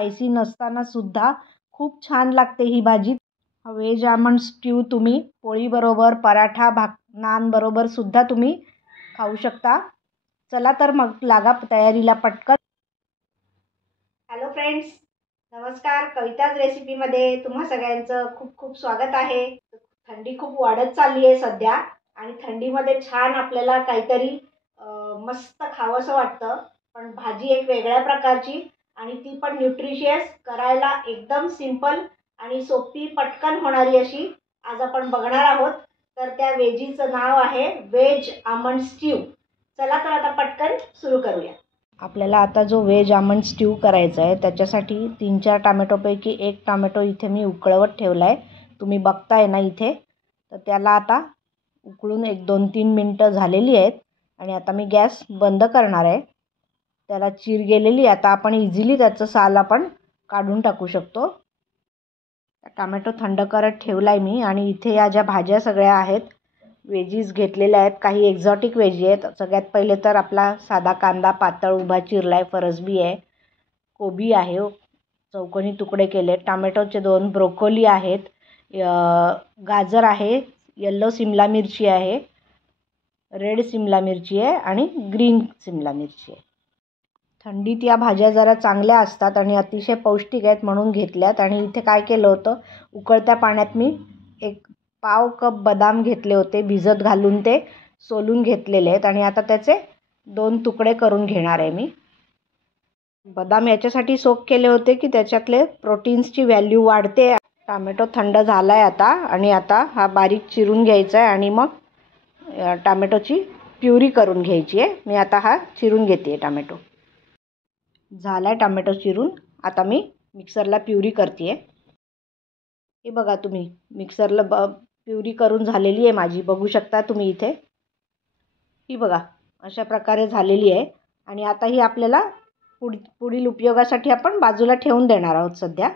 Spicy नसताना सुद्धा खूप छान लागते ही भाजी. व्हेज आमंड स्ट्यू तुम्ही पोळीबरोबर, पराठा, नान बरोबर सुद्धा तुम्ही खाऊ शकता. चला तर मग लागा तयारीला पटकन. हॅलो फ्रेंड्स, नमस्कार. कविताज रेसिपीमध्ये तुम्हा सगळ्यांचं खूप खूप स्वागत आहे. थंडी खूप वाढत चालली आहे सध्या आणि थंडीमध्ये छान आपल्याला काहीतरी मस्त खावंसं वाटतं. पण भाजी एक वेगळ्या प्रकारची आणि ती पण न्यूट्रिशियस, करायला एकदम सिंपल आणि सोपी, पटकन होणारी अशी आज आपण बघणार आहोत. तर त्या वेजीचं नाव आहे व्हेज आमंड स्ट्यू. चला तर आता पटकन सुरू करूया. आपल्याला आता जो व्हेज आमंड स्ट्यू करायचा आहे त्याच्यासाठी 3-4 टोमॅटोपैकी 1 टोमॅटो इथे मी उकळवत ठेवला आहे. तुम्ही बघताय ना इथे. तर त्याला आता उकळून 1-2-3 मिनटं झालेली आहेत आणि आता मी गॅस बंद करणार आहे. त्याला चीर गेलेली. आता आपण इझिली त्याचं साल आपण काढून टाकू शकतो. टोमॅटो थंड करत ठेवला आहे मी आणि इथे या ज्या भाज्या सगळ्या आहेत, वेजीज घेतलेल्या आहेत. काही एक्झॉटिक वेजी आहेत. सगळ्यात पहिले तर आपला साधा कांदा पातळ उभा चिरला आहे, फरसबी आहे, कोबी आहे चौकोनी तुकडे केले, टोमॅटोचे 2, ब्रोकोली आहेत, गाजर आहे, येल्लो सिमला मिरची आहे, रेड सिमला मिरची आहे आणि ग्रीन सिमला मिरची आहे. थंडीत या भाज्या जरा चांगल्या असतात आणि अतिशय पौष्टिक आहेत म्हणून घेतल्यात. आणि इथे काय केलं होतं, उकळत्या पाण्यात मी 1 पाव कप बदाम घेतले होते, भिजत घालून ते सोलून घेतलेले आहेत आणि आता त्याचे 2 तुकडे करून घेणार आहे मी. बदाम याच्यासाठी सोक केले होते की त्याच्यातले प्रोटीन्सची व्हॅल्यू वाढते. टोमॅटो थंड झाला आहे आता आणि आता हा बारीक चिरून घ्यायचा आहे आणि मग टोमॅटोची प्युरी करून घ्यायची आहे. मी आता हा चिरून घेते टोमॅटो. झाला आहे टोमॅटो चिरून. आता मी मिक्सरला प्युरी करते आहे. हे बघा तुम्ही, मिक्सरला प्युरी करून झालेली आहे माझी. बघू शकता तुम्ही इथे. ही बघा अशा प्रकारे झालेली आहे. आणि आता ही आपल्याला पुढील उपयोगासाठी आपण बाजूला ठेवून देणार आहोत सध्या.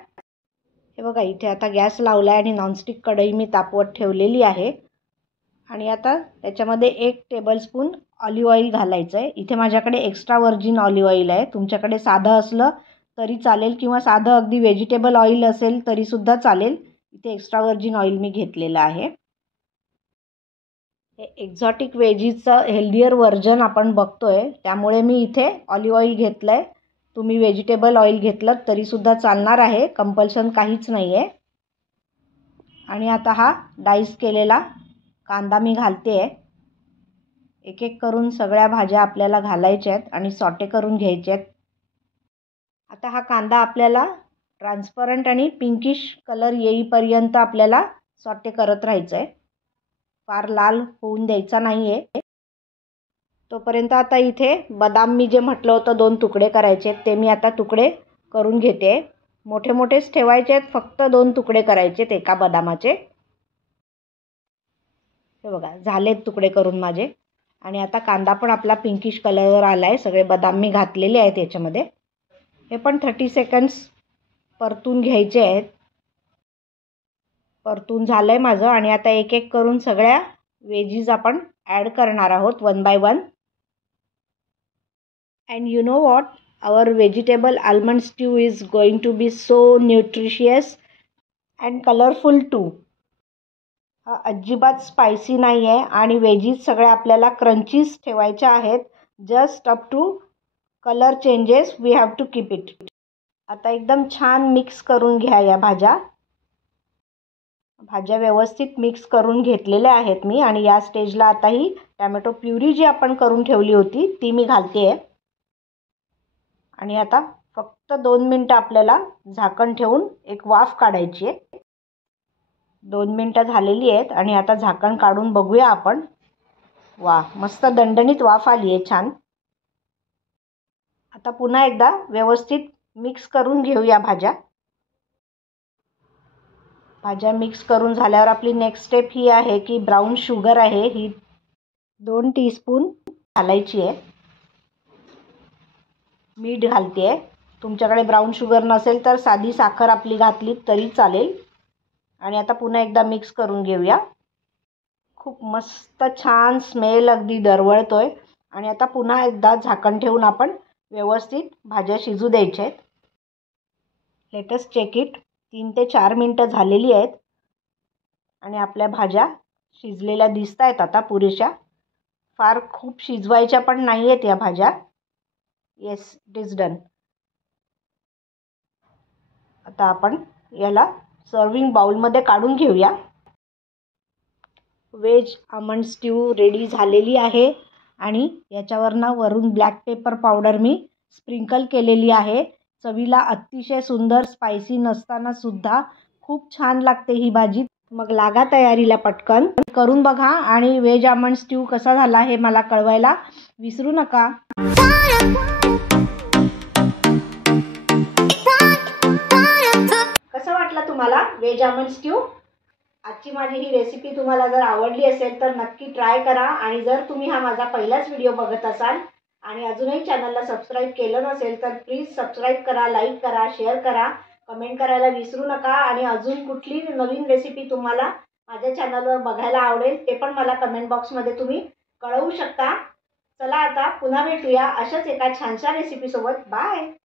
हे बघा इथे आता गॅस लावला आहे आणि नॉनस्टिक कढई मी तापवत ठेवलेली आहे. आणि आता त्याच्यामध्ये 1 टेबलस्पून ऑलिव्ह ऑइल घालायचं आहे. इथे माझ्याकडे एक्स्ट्रा व्हर्जिन ऑलिव्ह ऑइल आहे. तुमच्याकडे साधं असलं तरी चालेल किंवा साधं अगदी व्हेजिटेबल ऑइल असेल तरीसुद्धा चालेल. इथे एक्स्ट्रा व्हर्जिन ऑइल मी घेतलेलं आहे. हे एक्झॉटिक वेजीचं हेल्दियर व्हर्जन आपण बघतोय, त्यामुळे मी इथे ऑलिव्ह ऑइल घेतलं आहे. तुम्ही व्हेजिटेबल ऑइल घेतलं तरीसुद्धा चालणार आहे, कंपल्शन काहीच नाही आहे. आणि आता हा डाईस केलेला कांदा मी घालते आहे. एक एक करून सगळ्या भाज्या आपल्याला घालायच्या आहेत आणि सॉटे करून घ्यायचे आहेत. आता हा कांदा आपल्याला ट्रान्सपरंट आणि पिंकिश कलर येईपर्यंत आपल्याला सॉटे करत राहायचं आहे. फार लाल होऊन द्यायचा नाही आहे. तोपर्यंत आता इथे बदाम मी जे म्हटलं होतं 2 तुकडे करायचे आहेत, ते मी आता तुकडे करून घेते. मोठे मोठेच ठेवायचे आहेत, फक्त 2 तुकडे करायचे आहेत एका बदामाचे. हे बघा झालेत तुकडे करून माझे. आणि आता कांदा पण आपला पिंकिश कलरवर आला आहे. सगळे बदाम मी घातलेले आहेत याच्यामध्ये. हे पण 30 सेकंड्स परतून घ्यायचे आहेत. परतून झालं आहे माझं. आणि आता एक एक करून सगळ्या वेजीज आपण ॲड करणार आहोत 1 by 1. And you know what, our vegetable almond stew is going to be so nutritious and colourful too. हा अजिबात स्पायसी नाही आहे आणि वेजीज सगळ्या आपल्याला क्रंचीज ठेवायच्या आहेत. Just up to colour changes we have to keep it. आता एकदम छान मिक्स करून घ्या या भाज्या. भाज्या व्यवस्थित मिक्स करून घेतलेल्या आहेत मी. आणि या स्टेजला आता ही टोमॅटो प्युरी जी आपण करून ठेवली होती ती मी घालते आहे. आणि आता फक्त 2 मिनटं आपल्याला झाकण ठेवून एक वाफ काढायची आहे. 2 मिनटं झालेली आहेत आणि आता झाकण काढून बघूया आपण. वा, मस्त दणदणीत वाफ आली आहे, छान. आता पुन्हा एकदा व्यवस्थित मिक्स करून घेऊया भाज्या. भाज्या मिक्स करून झाल्यावर आपली नेक्स्ट स्टेप ही आहे की ब्राऊन शुगर आहे, ही 2 टीस्पून घालायची आहे. मीठ घालते आहे. तुमच्याकडे ब्राऊन शुगर नसेल तर साधी साखर आपली घातली तरी चालेल. आणि आता पुन्हा एकदा मिक्स करून घेऊया. खूप मस्त छान स्मेल अगदी दरवळतोय. आणि आता पुन्हा एकदा झाकण ठेवून आपण व्यवस्थित भाज्या शिजू द्यायच्या आहेत. Let's check it. 3 ते 4 मिनटं झालेली आहेत आणि आपल्या भाज्या शिजलेल्या दिसत आहेत आता पुरेशा. फार खूप शिजवायच्या पण नाही आहेत या भाज्या. Yes, it is done. आता आपण याला सर्विंग बाउलमध्ये काढून घेऊया. व्हेज आमंड स्ट्यू रेडी झालेली आहे आणि याच्यावरनं वरून ब्लॅक पेपर पावडर मी स्प्रिंकल केलेली आहे. चवीला अतिशय सुंदर, स्पायसी नसताना सुद्धा खूप छान लागते ही भाजी. मग लागा तयारीला पटकन. करून बघा आणि व्हेज आमंड स्ट्यू कसा झाला हे मला कळवायला विसरू नका. कसा वाटला तुम्हाला व्हेज आमंड स्ट्यू? आजची माझी ही रेसिपी तुम्हाला जर आवडली असेल तर नक्की ट्राय करा. आणि जर तुम्ही हा माझा पहिलाच व्हिडिओ बघत असाल आणि अजूनही चॅनलला सबस्क्राईब केलं नसेल तर प्लीज सबस्क्राईब करा, लाईक करा, शेअर करा, कमेंट करायला विसरू नका. आणि अजून कुठली नवीन रेसिपी तुम्हाला माझ्या चॅनलवर बघायला आवडेल ते पण मला कमेंट बॉक्समध्ये तुम्ही कळवू शकता. चला आता पुन्हा भेटूया अशाच एका छानशा रेसिपीसोबत. बाय.